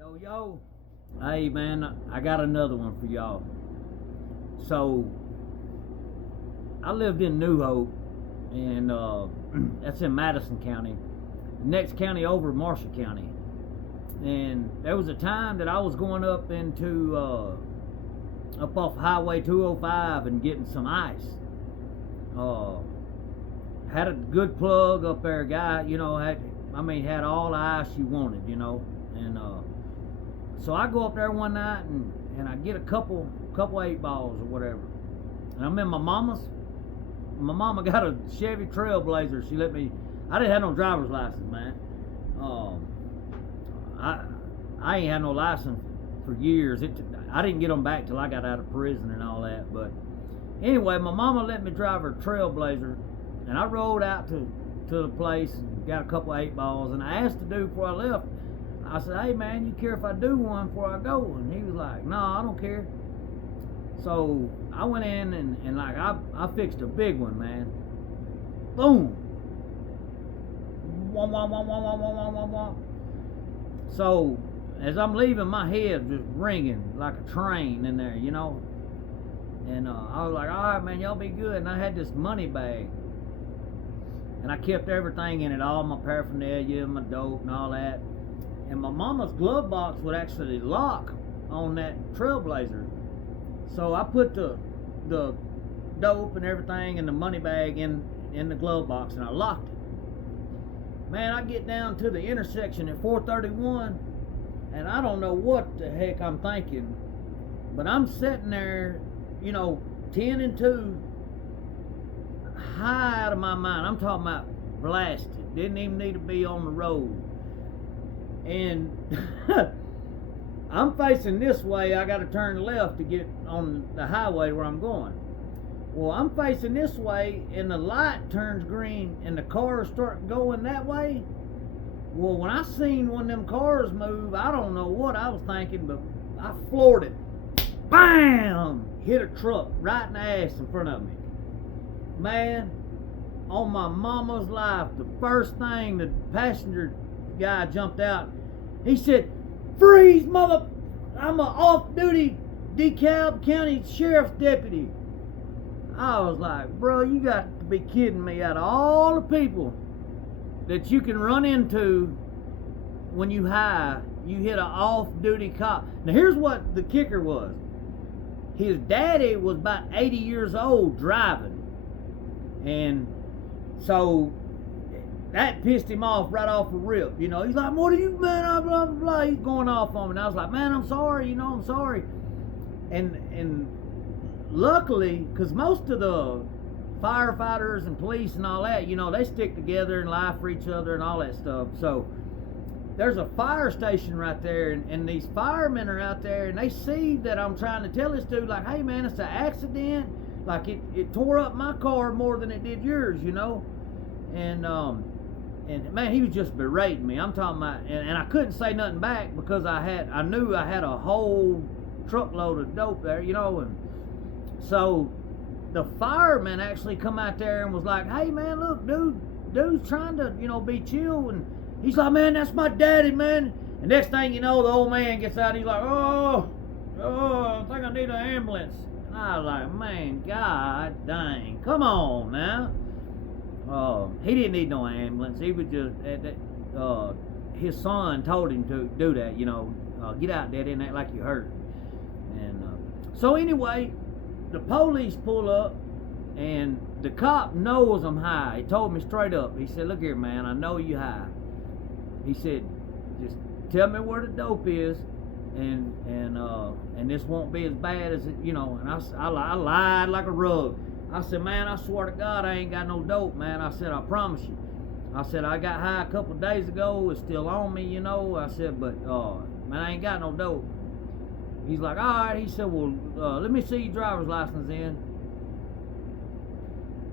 Yo, yo. Hey, man, I got another one for y'all. So, I lived in New Hope, and that's in Madison County. The next county over, Marshall County. And there was a time that I was going up into, up off Highway 205 and getting some ice. Had a good plug up there, guy, had all the ice you wanted, and so I go up there one night and I get a couple 8 balls or whatever, and I'm in my mama's. My mama got a Chevy Trailblazer. She let me. I didn't have no driver's license, man. I ain't had no license for years. I didn't get them back till I got out of prison and all that. But anyway, my mama let me drive her Trailblazer, and I rode out to the place and got a couple 8 balls. And I asked the dude before I left. I said, "Hey man, you care if I do one before I go?" And he was like, "No, I don't care." So I went in and I fixed a big one, man. Boom. Wah, wah, wah, wah, wah, wah, wah, wah. So as I'm leaving, my head just ringing like a train in there, And I was like, "All right, man, y'all be good." And I had this money bag, and I kept everything in it, all my paraphernalia, my dope, and all that. And my mama's glove box would actually lock on that Trailblazer. So I put the dope and everything in the money bag in the glove box, and I locked it. Man, I get down to the intersection at 431, and I don't know what the heck I'm thinking, but I'm sitting there, 10 and 2, high out of my mind. I'm talking about blasted. Didn't even need to be on the road. And I'm facing this way. I got to turn left to get on the highway where I'm going. Well, I'm facing this way, and the light turns green, and the cars start going that way. Well, when I seen one of them cars move, I don't know what I was thinking, but I floored it. Bam! Hit a truck right in the ass in front of me. Man, on my mama's life, the first thing the passenger guy jumped out, he said, "Freeze, mother! I'm a off-duty DeKalb County Sheriff's deputy." I was like, "Bro, you got to be kidding me. Out of all the people that you can run into when you high, you hit an off-duty cop." Now here's what the kicker was. His daddy was about 80 years old driving. And so that pissed him off right off the rip. He's like, "What are you, man?" Blah, blah, blah. He's going off on me. And I was like, "Man, I'm sorry. I'm sorry." And luckily, because most of the firefighters and police and all that, they stick together and lie for each other and all that stuff. So there's a fire station right there, and these firemen are out there, and they see that I'm trying to tell this dude, like, "Hey, man, it's an accident. Like, it tore up my car more than it did yours, And man, he was just berating me. I'm talking about, and I couldn't say nothing back because I knew I had a whole truckload of dope there, and so the fireman actually come out there and was like, "Hey man, look, dude's trying to, be chill." And he's like, "Man, that's my daddy, man." And next thing you know, the old man gets out and he's like, oh, I think I need an ambulance. And I was like, "Man, god dang, come on now." He didn't need no ambulance. He was just, his son told him to do that, "Get out there and act like you hurt." And so anyway, the police pull up, and the cop knows I'm high. He told me straight up. He said, "Look here, man, I know you high." He said, "Just tell me where the dope is, and this won't be as bad as it, And I lied like a rug. I said, "Man, I swear to God, I ain't got no dope, man." I said, "I promise you." I said, "I got high a couple of days ago. It's still on me, I said, "But, man, I ain't got no dope." He's like, "All right." He said, "Well, let me see your driver's license in."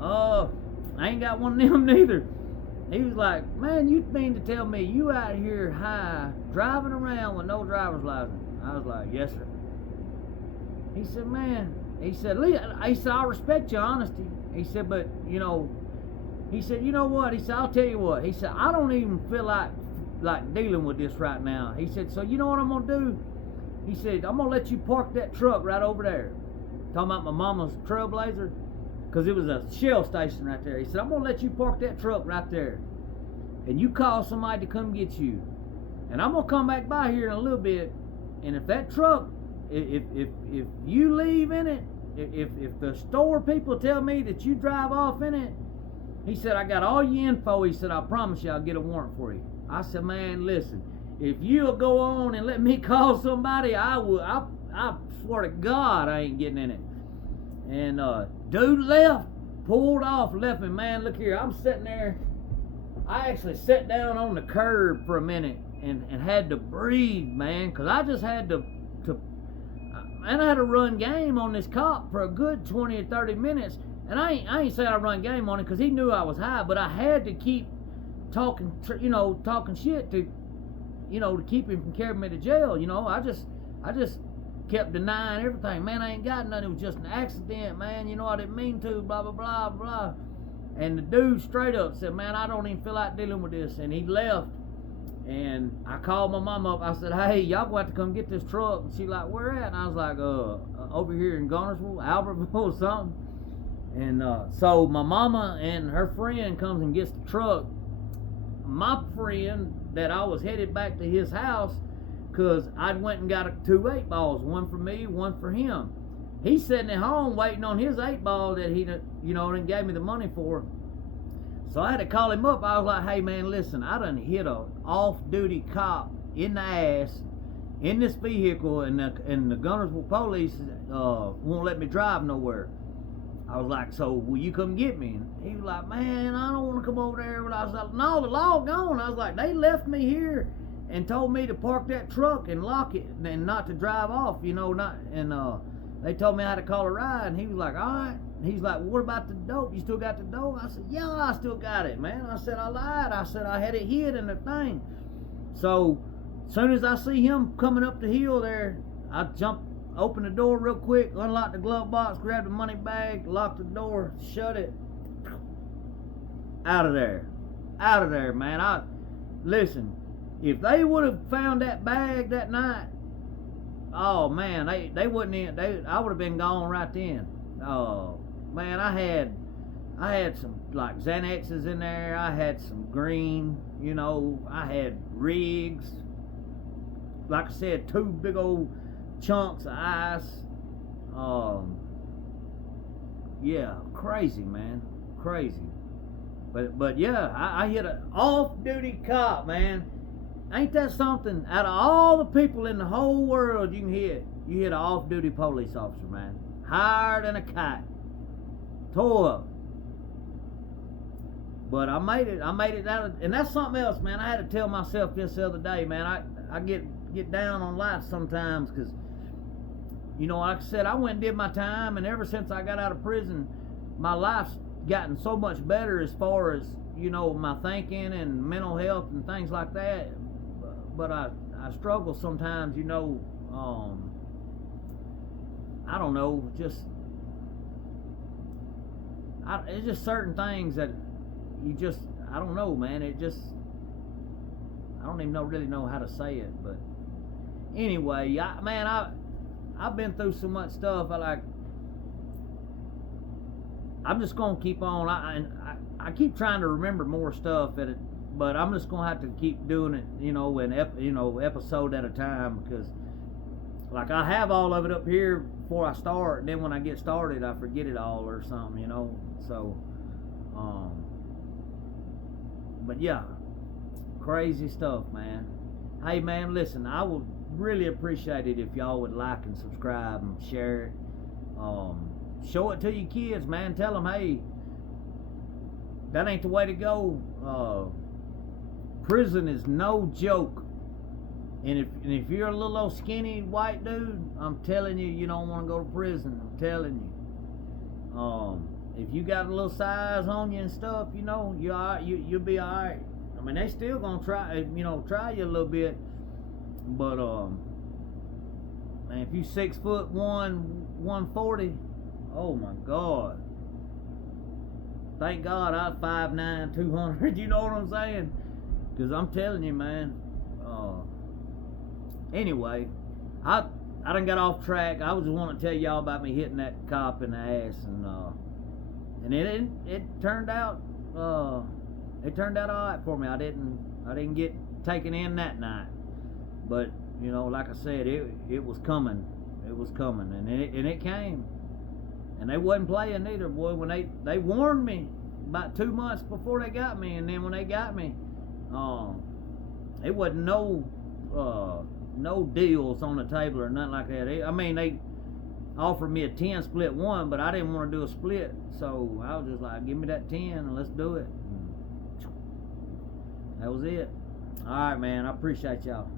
I ain't got one of them neither. He was like, "Man, you mean to tell me you out here high, driving around with no driver's license?" I was like, "Yes, sir." He said, "Man," he said, "I respect your honesty." He said, "But, he said, you know what?" He said, "I'll tell you what." He said, "I don't even feel like like dealing with this right now. He said, so you know what I'm gonna do? He said, I'm gonna let you park that truck right over there. Talking about my mama's Trailblazer, because it was a Shell station right there. He said, I'm gonna let you park that truck right there, and you call somebody to come get you, and I'm gonna come back by here in a little bit, and if that truck, if you leave in it, if the store people tell me that you drive off in it, he said, I got all your info. He said, I promise you I'll get a warrant for you. I said, man, listen, if you'll go on and let me call somebody, I will. I swear to God I ain't getting in it. And dude left, pulled off, left me. Man, look here, I'm sitting there. I actually sat down on the curb for a minute and had to breathe, man, because I just had to and I had to run game on this cop for a good 20 or 30 minutes. And I ain't saying I run game on it because he knew I was high, but I had to keep talking shit to, to keep him from carrying me to jail. I just kept denying everything. Man, I ain't got nothing. It was just an accident, man. I didn't mean to, blah, blah, blah, blah. And the dude straight up said, man, I don't even feel like dealing with this. And he left. And I called my mom up. I said, hey, y'all going to have to come get this truck. And she like, where at? And I was like, over here in Garnersville, Albertville or something. And so my mama and her friend comes and gets the truck. My friend that I was headed back to his house, because I went and got 2 8-balls, one for me, one for him. He's sitting at home waiting on his 8-ball that he, done gave me the money for. So I had to call him up. I was like, hey man, listen, I done hit a off-duty cop in the ass in this vehicle, and the Gunnersville police won't let me drive nowhere. I was like, so will you come get me? And he was like, man, I don't want to come over there. But I was like, no, the law gone. I was like, they left me here and told me to park that truck and lock it and not to drive off, they told me I had to call a ride. And he was like, all right. And he's like, well, what about the dope? You still got the dope? I said, yeah, I still got it, man. I said, I lied. I said, I had it hid in the thing. So as soon as I see him coming up the hill there, I open the door real quick, unlock the glove box, grab the money bag, lock the door, shut it. Out of there, man. Listen, if they would have found that bag that night, oh man, they wouldn't even, I would have been gone right then. Oh man, I had some like Xanaxes in there. I had some green, I had rigs. Like I said, 2 big old chunks of ice. Yeah, crazy, man, crazy. But yeah, I hit an off-duty cop, man. Ain't that something? Out of all the people in the whole world you hit an off-duty police officer, man. Higher than a kite. Tore up. But I made it out of, and that's something else, man. I had to tell myself this the other day, man. I get down on life sometimes because, like I said, I went and did my time, and ever since I got out of prison, my life's gotten so much better as far as, my thinking and mental health and things like that. But I struggle sometimes, I don't know, it's just certain things that I don't know, man. I don't even really know how to say it, but anyway, I've been through so much stuff. I'm just gonna keep on. I keep trying to remember more stuff, but I'm just gonna have to keep doing it, episode at a time, because like I have all of it up here before I start, and then when I get started, I forget it all or something, So, but yeah, crazy stuff, man. Hey, man, listen, I would really appreciate it if y'all would like and subscribe and share it. Show it to your kids, man. Tell them, hey, that ain't the way to go. Prison is no joke. And if you're a little old skinny white dude, I'm telling you, you don't want to go to prison. I'm telling you. If you got a little size on you and stuff, you'll be all right. I mean, they still gonna try you a little bit, but man, if you 6'1", 140, oh my God. Thank God I was 5'9", 200. You know what I'm saying? Because I'm telling you, man, Anyway, I done got off track. I was just wanting to tell y'all about me hitting that cop in the ass, and it turned out all right for me. I didn't get taken in that night, but you know, like I said, it was coming. It was coming, and it came. And they wasn't playing either, boy. When they warned me about 2 months before they got me, and then when they got me, it wasn't no deals on the table or nothing like that. I mean, they offered me a 10 split one, but I didn't want to do a split, so I was just like, give me that 10 and let's do it. That was it. All right, man. I appreciate y'all.